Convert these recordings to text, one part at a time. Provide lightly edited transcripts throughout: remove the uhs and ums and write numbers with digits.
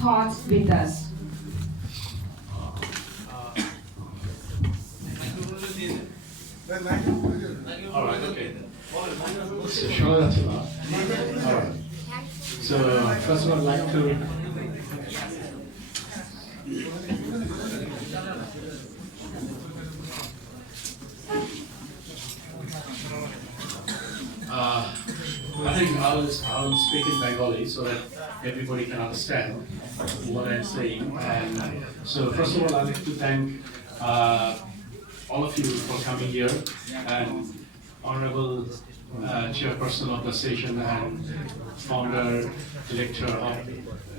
thoughts with us. All right, okay. So, sure, that's a lot. All right. So, first of all, I'd like to I think I'll speak in Bengali so that everybody can understand what I'm saying. And so, first of all, I'd like to thank all of you for coming here, and Honorable Chairperson of the session and Founder, Director of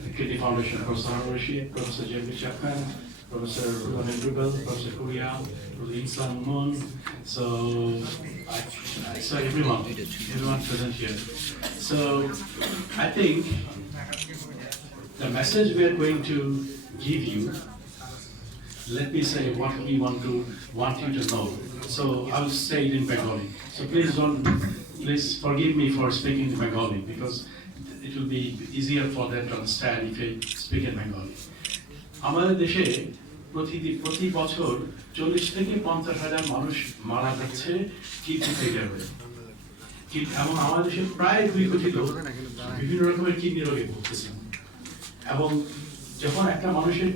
the Kidney Foundation, Professor Harun Rashid, Professor J.B. Chapman, Professor Ronen Rubel, Professor Korea, Professor Insan Moon. So everyone present here. So I think the message we are going to give you, let me say what we want you to know. So I'll say it in Bengali. So please forgive me for speaking in Bengali, because it will be easier for them to understand if I speak in Bengali. আমাদের দেশে প্রতি বছর 40 থেকে 50,000 মানুষ মারা যাচ্ছে kidney failure হয়ে। এবং আমাদের দেশে প্রায় 2 কোটি লোক বিভিন্ন রকমের কিডনি রোগে ভুগতেছে। এবং যখন একটা মানুষের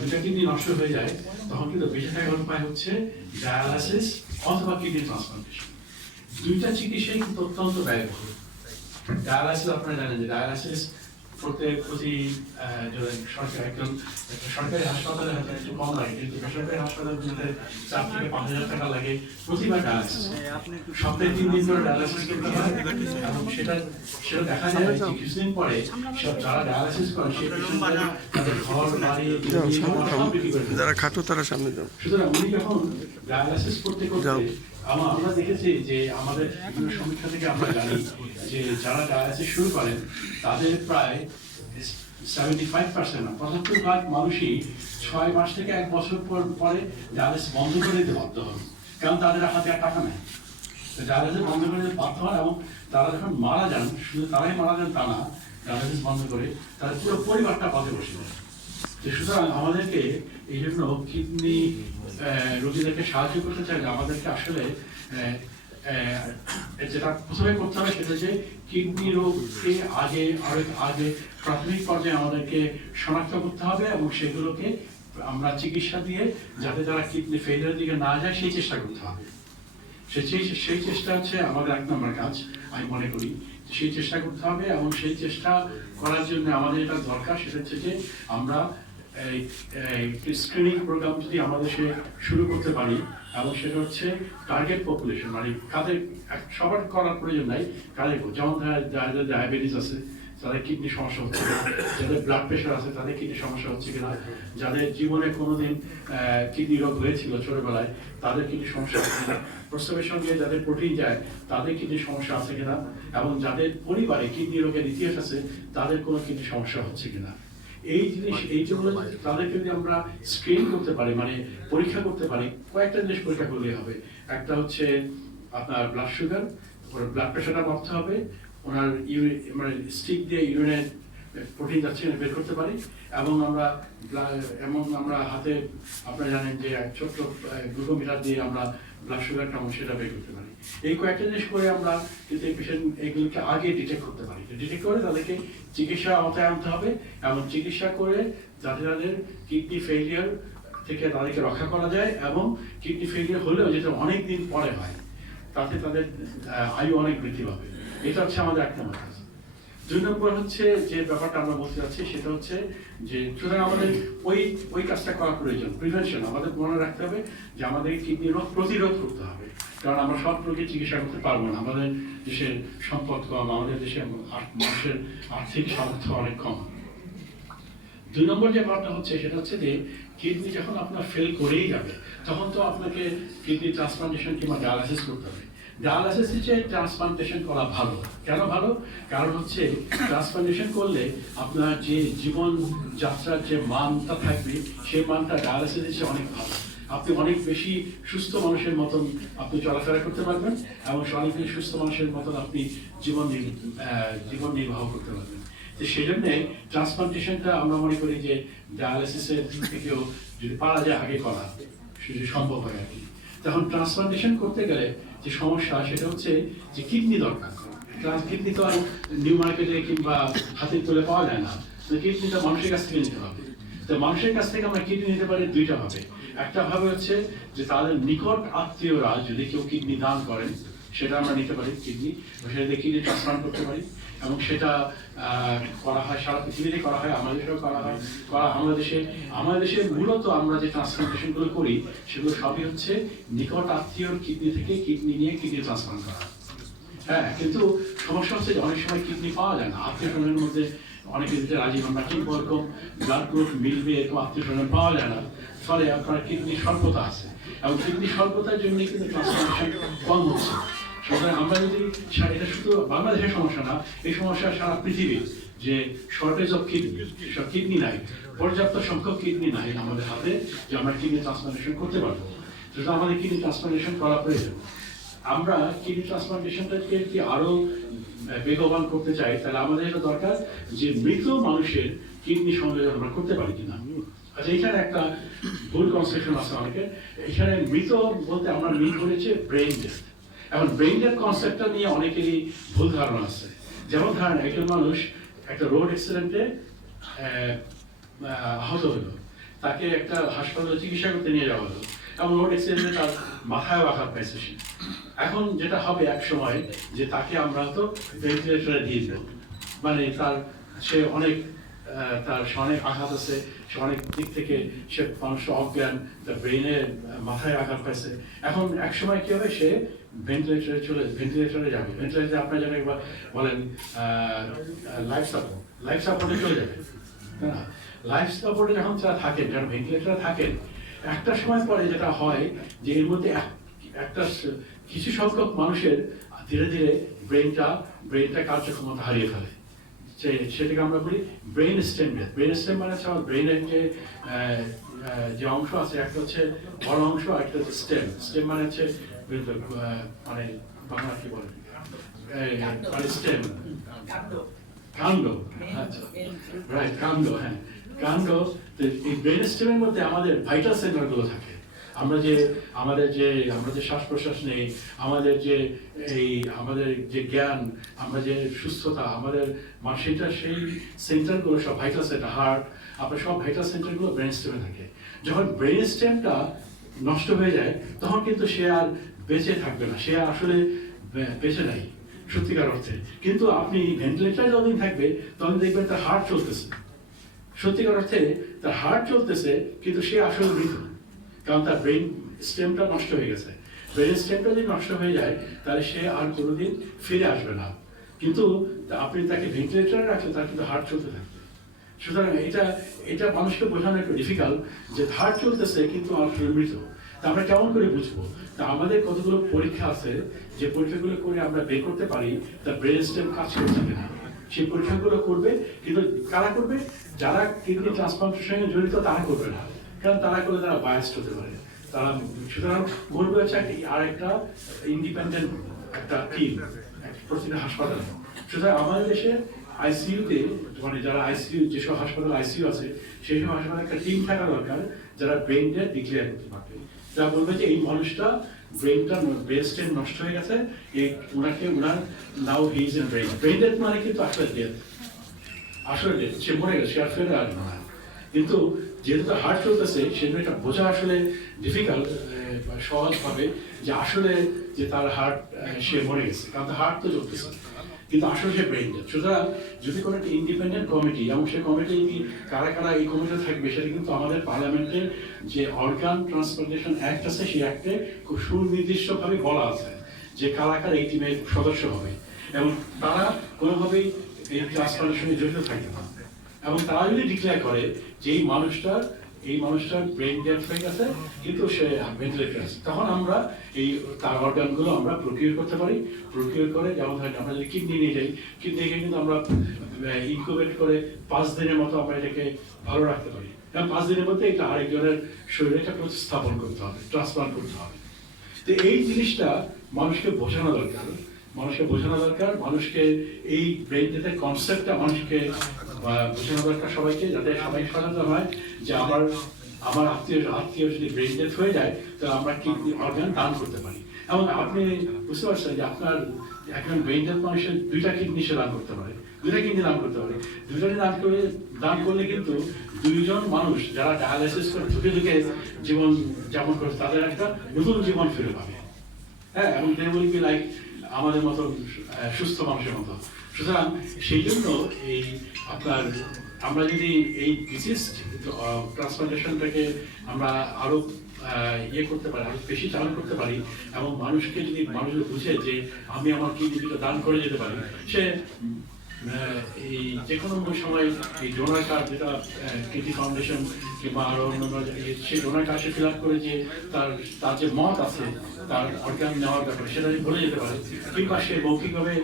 দুটা কিডনি নষ্ট হয়ে যায়, তখন কিন্তু বেঁচে থাকার উপায় হচ্ছে ডায়ালাইসিস অথবা কিডনি ট্রান্সপ্লান্টেশন। দুইটা চিকিৎসাই কিন্তু অত্যন্ত ব্যয়বহুল। ডায়ালাইসিস আপনারা জানেন যে ডায়ালাইসিস প্রতি সরকারি হাসপাতালে হয়তো একটু কম লাগে, কিন্তু বেসরকারি হাসপাতালগুলোতে 4 থেকে 5,000 টাকা লাগে প্রতিবার ডায়ালাইসিস। সপ্তাহে 3 দিন করে ডায়ালাইসিস করতে হয়, এবং সেটা দেখা যায় যে কিছুদিন পরে যারা ডায়ালাইসিস করে সেই পেশেন্টরা তাদের ঘর বাড়ি যারা খাটো তারা সামনে যাও। সুতরাং উনি যখন ডায়ালাইসিস করতে আমরা দেখেছি যে আমাদের বিভিন্ন সমীক্ষা থেকে আমরা জানি যে যারা ডায়ালাইসিস শুরু করেন তাদের প্রায় 75% না 75% মানুষই 6 মাস থেকে 1 বছর পরে ডায়ালাইসিস বন্ধ করে দিতে বাধ্য হন, কারণ তাদের হাতে আর টাকা নেই। ডায়ালাইসিস বন্ধ করে দিতে বাধ্য হন, এবং তারা যখন মারা যান, শুধু তারাই মারা যান তা না, ডায়ালাইসিস বন্ধ করে তাদের পুরো পরিবারটা পথে বসে যায়। সুতরাং আমাদেরকে এই জন্য কিডনি রোগীদেরকে সাহায্য করতে চাইলে আমাদেরকে আসলে যেটা প্রথমে করতে হবে সেটা যে কিডনি রোগকে আগে প্রাথমিক পর্যায়ে আমাদেরকে শনাক্ত করতে হবে, এবং সেগুলোকে আমরা চিকিৎসা দিয়ে যাতে তারা কিডনি ফেলিয়ারের দিকে না যায় সেই চেষ্টা করতে হবে। সেই চেষ্টা হচ্ছে আমাদের 1 নম্বর কাজ আমি মনে করি। সেই চেষ্টা করতে হবে, এবং সেই চেষ্টা করার জন্য আমাদের যেটা দরকার সেটা হচ্ছে যে আমরা স্ক্রিনিং প্রোগ্রাম যদি আমাদের শুরু করতে পারি, এবং সেটা হচ্ছে টার্গেট পপুলেশন, মানে কাদের সবার করার প্রয়োজন নাই, কাদের যেমন যাদের ডায়াবেটিস আছে তাদের কিডনি সমস্যা হচ্ছে কিনা, যাদের ব্লাড প্রেশার আছে তাদের কিডনি সমস্যা হচ্ছে কিনা, যাদের জীবনে কোনোদিন কিডনি রোগ হয়েছিল ছোটবেলায় তাদের কিডনি সমস্যা আছে কিনা, প্রস্রাবের সঙ্গে যাদের প্রোটিন যায় তাদের কিডনি সমস্যা আছে কিনা, এবং যাদের পরিবারে কিডনি রোগের ইতিহাস আছে তাদের কোনো কিডনি সমস্যা হচ্ছে কিনা। এইগুলো তাদেরকে যদি আমরা স্ক্রিন করতে পারি, মানে পরীক্ষা করতে পারি, কয়েকটা জিনিস পরীক্ষা করলেই হবে। একটা হচ্ছে আপনার ব্লাড সুগার, ওর ব্লাড প্রেশারটা মাপতে হবে, ওনার মানে স্টিক দিয়ে ইউরিনের প্রোটিন যাচ্ছে বের করতে পারি, এবং আমরা হাতে আপনারা জানেন যে ছোট্ট গ্লুকোমিটার দিয়ে আমরা ব্লাড সুগারটা সেটা বের করতে পারি। এই কয়েকটা জিনিস করে আমরা কিন্তু এই পেশেন্ট এইগুলোকে আগে ডিটেক্ট করতে পারি। ডিটেক্ট করে তাদেরকে চিকিৎসা আওতায় আনতে হবে, এবং চিকিৎসা করে যাতে তাদের কিডনি ফেলিয়ার থেকে তাদেরকে রক্ষা করা যায়, এবং কিডনি ফেলিয়ার হলেও যেটা অনেক দিন পরে হয় তাতে তাদের আয়ু অনেক বৃদ্ধি পাবে। এটা হচ্ছে আমাদের 1 নম্বর কাজ। 2 নম্বর হচ্ছে যে ব্যাপারটা আমরা বলতে চাচ্ছি সেটা হচ্ছে যে সুতরাং আমাদের ওই কাজটা করা প্রয়োজন, প্রিভেনশন। আমাদের মনে রাখতে হবে যে আমাদের কিডনি রোগ প্রতিরোধ করতে হবে, কারণ আমরা সব রোগের চিকিৎসা করতে পারবো না। আমাদের দেশের সম্পদ কম, আমাদের দেশে মানুষের আর্থিক সামর্থ্য অনেক কম। 2 নম্বর যে ব্যাপারটা হচ্ছে সেটা হচ্ছে যে কিডনি যখন আপনার ফেল করেই যাবে তখন তো আপনাকে কিডনি ট্রান্সপ্লান্টেশন কিংবা ডায়ালাইসিস করতে হবে। ডায়ালাইসিসের চেয়ে ট্রান্সপ্লান্টেশন করা ভালো। কেন ভালো? কারণ হচ্ছে ট্রান্সপ্লান্টেশন করলে আপনার যে জীবনযাত্রার যে মানটা থাকবে সেই মানটা ডায়ালাইসিসের চেয়ে অনেক ভালো। আপনি অনেক বেশি সুস্থ মানুষের মতন আপনি চলাফেরা করতে পারবেন, এবং অনেক বেশি সুস্থ মানুষের মতন আপনি জীবন নির্বাহ করতে পারবেন। তো সেই জন্য ট্রান্সপ্লান্টেশনটা আমরা মনে করি যে ডায়ালিসিসের থেকেও যদি পারা যায় আগে করা যদি সম্ভব হয় আর কি। তখন ট্রান্সপ্লান্টেশন করতে গেলে যে সমস্যা সেটা হচ্ছে যে কিডনি দরকার। কিডনি তো আর নিউ মার্কেটে কিংবা হাতের তোলে পাওয়া যায় না, তো কিডনিটা মানুষের কাছ থেকে নিতে হবে। তো মানুষের কাছ থেকে আমরা কিডনি নিতে পারি দুইটা ভাবে। একটা ভাবে হচ্ছে যে তাদের নিকট আত্মীয়রা যদি কেউ কিডনি দান করেন সেটা আমরা নিতে পারি কিডনি, সেটা দিয়ে কিডনি ট্রান্সপ্লান্ট করতে পারি এবং সেটা করা হয় সারা পৃথিবীতে করা হয়, আমাদের দেশেও করা হয়। আমাদের দেশে মূলত আমরা যে ট্রান্সপ্লান্টেশনগুলো করি সেগুলো সবই হচ্ছে নিকট আত্মীয়র কিডনি থেকে কিডনি নিয়ে কিডনি ট্রান্সপ্লান্ট করা। হ্যাঁ, কিন্তু সমস্যা হচ্ছে অনেক সময় কিডনি পাওয়া যায় না, আত্মীয় স্বজনের মধ্যে অনেকে দিতে রাজি হন না, কিংবা এরকম ব্লাড গ্রুপ মিলবে এরকম আত্মীয় স্বজন পাওয়া যায় না, ফলে আপনার কিডনি স্বল্পতা আছে এবং কিডনি স্বল্পতার জন্য কিন্তু ট্রান্সপ্লান্টেশন কম হচ্ছে। সুতরাং আমরা যদি এটা শুধু বাংলাদেশের সমস্যা না, এই সমস্যা সারা পৃথিবীর যে শর্টেজ অফ কিডনি নাই, পর্যাপ্ত সংখ্যক কিডনি নাই আমাদের হাতে যে আমরা কিডনি ট্রান্সপ্লান্টেশন করতে পারবো। সুতরাং আমাদের কিডনি ট্রান্সপ্লান্টেশন করা প্রয়োজন। আমরা কিডনি ট্রান্সপ্লান্টেশনটাকে কি আরো বেগবান করতে চাই, তাহলে আমাদের এটা দরকার যে মৃত মানুষের কিডনি সংযোজন আমরা করতে পারি কিনা। আচ্ছা, এখানে একটা ভুল কনসেপশন আছে অনেকের। এখানে মৃত বলতে আমরা মিন করেছে ব্রেইন ডেথ। এখন ব্রেইন ডেথ কনসেপ্টটা নিয়ে অনেকেরই ভুল ধারণা আছে। যেমন ধরেন একজন মানুষ একটা রোড অ্যাক্সিডেন্টে আহত হলো, তাকে একটা হাসপাতালে চিকিৎসা করতে নিয়ে যাওয়া হলো এবং রোড অ্যাক্সিডেন্টে তার মাথায় আঘাত পাইছে সে। এখন যেটা হবে এক সময় যে তাকে আমরা তো ভেন্টিলেটরে দিয়ে দেব, মানে সে অনেক আঘাত আছে, সে অনেক দিক থেকে সে মানুষ অজ্ঞান, তার ব্রেইনে মাথায় আঘাত পাইছে। এখন এক সময় কি হবে, সে ভেন্টিলেটরে যাবে। ভেন্টিলেটরে আপনার যেন একবার বলেন লাইফ সাপোর্টে চলে যাবে। লাইফ সাপোর্টে যখন তারা থাকেন, যারা ভেন্টিলেটরে থাকেন, একটা সময় পরে যেটা হয় যে এর মধ্যে একটা কিছু সংখ্যক মানুষের ধীরে ধীরে ব্রেনটা কার্যক্ষমতা হারিয়ে ফেলে। সেটাকে আমরা বলি brain stem death. Brain stem মানে হচ্ছে আমার ব্রেনের যে অংশ আছে, একটা হচ্ছে বড় অংশ, একটা হচ্ছে স্টেম। স্টেম মানে হচ্ছে মানে বাংলা কি বলে মানে স্টেম কাণ্ড। আচ্ছা, রাইট, কাণ্ড। হ্যাঁ, কাণ্ড। এই ব্রেন স্টেমের মধ্যে আমাদের ভাইটাল সেন্টার গুলো থাকে। আমরা যে শ্বাস প্রশ্বাস নেই, আমাদের যে জ্ঞান, আমরা যে সুস্থতা, আমাদের সেটা সেই সেন্টারগুলো সব ভাইটাল সেন্টার, হার্ট, আপনার সব ভাইটাল সেন্টারগুলো ব্রেন স্টেমে থাকে। যখন ব্রেন স্টেমটা নষ্ট হয়ে যায় তখন কিন্তু সে আর বেঁচে থাকবে না, সে আসলে বেঁচে নাই সত্যিকার অর্থে। কিন্তু আপনি ভেন্টিলেটরে যতদিন থাকবে তখন দেখবেন তার হার্ট চলতেছে, সত্যিকার অর্থে তার হার্ট চলতেছে, কিন্তু সে আসলে মৃত, কারণ তার ব্রেন স্টেমটা নষ্ট হয়ে গেছে। ব্রেন স্টেমটা যদি নষ্ট হয়ে যায় তাহলে সে আর কোনোদিন ফিরে আসবে না। কিন্তু আপনি তাকে ভেন্টিলেটরে রাখলে তার কিন্তু হার্ট চলতে থাকবে। সুতরাং এটা মানুষকে বোঝানো একটু ডিফিকাল্ট যে হার্ট চলতেছে কিন্তু আসলে মৃত। তা আমরা কেমন করে বুঝবো? তা আমাদের কতগুলো পরীক্ষা আছে যে পরীক্ষাগুলো করে আমরা বের করতে পারি তার ব্রেন স্টেম কাজ করছে কিনা। সেই পরীক্ষাগুলো করবে, কিন্তু কারা করবে? যারা কিডনি ট্রান্সপ্লান্টেশনে জড়িত তারা করবে না, কারণ তারা করলে তারা বায়াসড হতে পারে। সুতরাং করবে হচ্ছে আরেকটা ইন্ডিপেন্ডেন্ট একটা টিম প্রতিটা হাসপাতালে। সুতরাং আমাদের দেশে আইসিইউতে, মানে যারা যেসব হাসপাতাল আইসিইউ আছে সেই সব হাসপাতালে একটা টিম থাকা দরকার যারা ব্রেন ডেথ ডিক্লেয়ার করতে পারবে। যা বলবে যে এই মানুষটা ব্রেন স্টেম নষ্ট হয়ে গেছে, ওনার now he is in brain death মানে কিন্তু আসলে ডেথ, সে মরে গেছে, সে আর ফেরে আসবে না। কিন্তু যেহেতু তার হার্ট চলতেছে সেজন্য এটা বোঝা আসলে ডিফিকাল্ট সহজভাবে যে আসলে যে তার হার্ট সে মরে গেছে, কারণ তার হার্ট তো চলতেছে, কিন্তু আসলে সে ব্রেন ডেথ। সুতরাং যদি কোনো একটা ইন্ডিপেন্ডেন্ট কমিটি, এবং সেই কমিটি কারা কারা এই কমিটিতে থাকবে সেটা কিন্তু আমাদের পার্লামেন্টের যে অর্গান ট্রান্সপ্লান্টেশন অ্যাক্ট আছে সেই অ্যাক্টে খুব সুনির্দিষ্টভাবে বলা আছে যে কারা কারা এই টিমের সদস্য হবে, এবং তারা কোনোভাবেই এই ট্রান্সপ্লান্টেশনে জড়িত থাকবে না। এবং তারা যদি ডিক্লেয়ার করে যে এই মানুষটার ব্রেন ডেথ হয়ে গেছে কিন্তু সে ভেন্টিলেটরে আছে, তখন আমরা তার অর্গানগুলো আমরা প্রকিউর করতে পারি। প্রকিউর করে, যেমন ধরেন আমরা যদি কিডনি নিয়ে যাই, কিডনিকে কিন্তু আমরা ইনকিউবেট করে 5 দিনের মতো আমরা এটাকে ভালো রাখতে পারি, এবং 5 দিনের মধ্যে এটা আরেকজনের শরীরে এটা প্রতিস্থাপন করতে হবে, ট্রান্সপ্লান্ট করতে হবে। তো এই জিনিসটা মানুষকে বোঝানো দরকার মানুষকে বোঝানো দরকার, মানুষকে এই ব্রেন ডেথের কনসেপ্টটা মানুষকে বোঝানো দরকার সবাইকে, যাতে সবাই সচেতন হয় যে আমার আত্মীয় যদি ব্রেন ডেথ হয়ে যায় তো আমরা কিডনি অর্গান দান করতে পারি। এবং আপনি বুঝতে পারছেন যে আপনার এখন ব্রেন ডেথ মানুষের 2টা কিডনি সে দান করতে পারে, 2টা কিডনি দান করতে পারে। 2টা দান করলে কিন্তু 2জন মানুষ যারা ডায়ালাইসিস করে ধুকে জীবন যাপন করে তাদের একটা নতুন জীবন ফিরে পাবে। হ্যাঁ, এবং they will be like আমাদের মতো সুস্থ মানুষের মতো। সুতরাং সেই জন্য এই আপনার আমরা যদি এই ডিজিজ ট্রান্সপ্লান্টেশনটাকে আমরা আরো ইয়ে করতে পারি, আরো বেশি চালু করতে পারি, এবং মানুষকে যদি মানুষ বুঝে যে আমি আমার কিডনিটা দান করে যেতে পারি, সে এই যে কোনো সময় এই ডোনার কার্ড, যেটা কিডনি ফাউন্ডেশন কিংবা আরো অন্যান্য সেই ডোনার কার্ড সে ফিল আপ করে যে তার যে মত আছে তার অর্গান নেওয়ার ব্যাপারে সেটা বলে যেতে পারে, কিংবা সে মৌখিকভাবে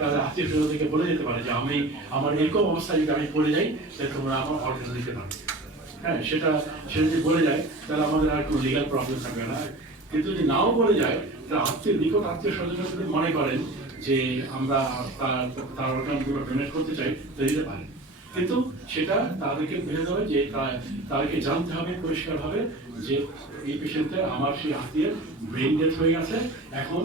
তাদের আত্মীয় স্বজনদেরকে বলে যেতে পারে যে আমি আমার এরকম অবস্থায় যদি আমি পড়ে যাই তাহলে তোমরা আমার অর্গান দিতে পারো। হ্যাঁ, সেটা সে যদি বলে যায় তাহলে আমাদের আর কোনো লিগাল প্রবলেম থাকবে না। কিন্তু যদি নাও বলে যায় তাহলে নিকট আত্মীয় স্বজনরা যদি মনে করেন যে আমরা তার অর্গানগুলো ডোনেট করতে চাই তো দিতে পারেন, কিন্তু সেটা তাদেরকে বুঝে দেবে যে তাদেরকে জানতে হবে পরিষ্কারভাবে যে এই পেশেন্টের আমার সেই আত্মীয়ের ব্রেন ডেথ হয়ে গেছে, এখন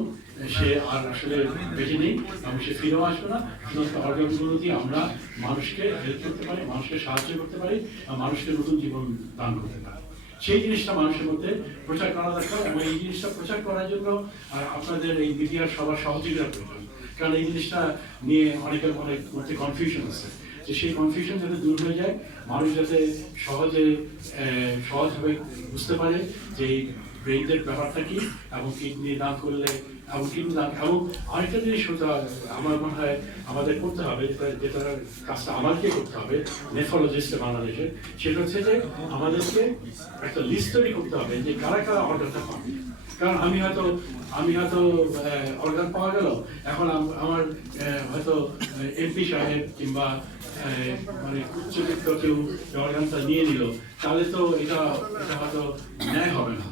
সে আর আসলে বেঁচে নেই এবং সে ফিরেও আসবে না। সমস্ত অর্গানগুলো দিয়ে আমরা মানুষকে হেল্প করতে পারি, মানুষকে সাহায্য করতে পারি, মানুষকে নতুন জীবন দান করতে পারি। সেই জিনিসটা মানুষের মধ্যে প্রচার করা দরকার, এবং এই জিনিসটা প্রচার করার জন্য আপনাদের এই মিডিয়ার সবার সহযোগিতা প্রয়োজন। কারণ এই জিনিসটা নিয়ে অনেকের মধ্যে কনফিউশন আছে, যে সেই কনফিউশন যাতে দূর হয়ে যায়, মানুষ যাতে সহজভাবে বুঝতে পারে যে এই ব্রেন ডেথ ব্যাপারটা কি, এবং কিডনি দান করলে এবং কিডনি দান। এবং আরেকটা জিনিস আমার মনে হয় আমাদের করতে হবে, যেটার কাজটা আমাদেরকে করতে হবে নেফ্রোলজিস্টে বাংলাদেশে, সেটা হচ্ছে যে আমাদেরকে একটা লিস্ট তৈরি করতে হবে যে কারা কারা অর্গানটা পাবে। কারণ আমি হয়তো অর্গান পাওয়া গেল, এখন আমার হয়তো এমপি সাহেব কিংবা মানে উচ্চবিত্ত কেউ অর্গানটা নিয়ে নিল, তাহলে তো এটা হয়তো ন্যায় হবে না।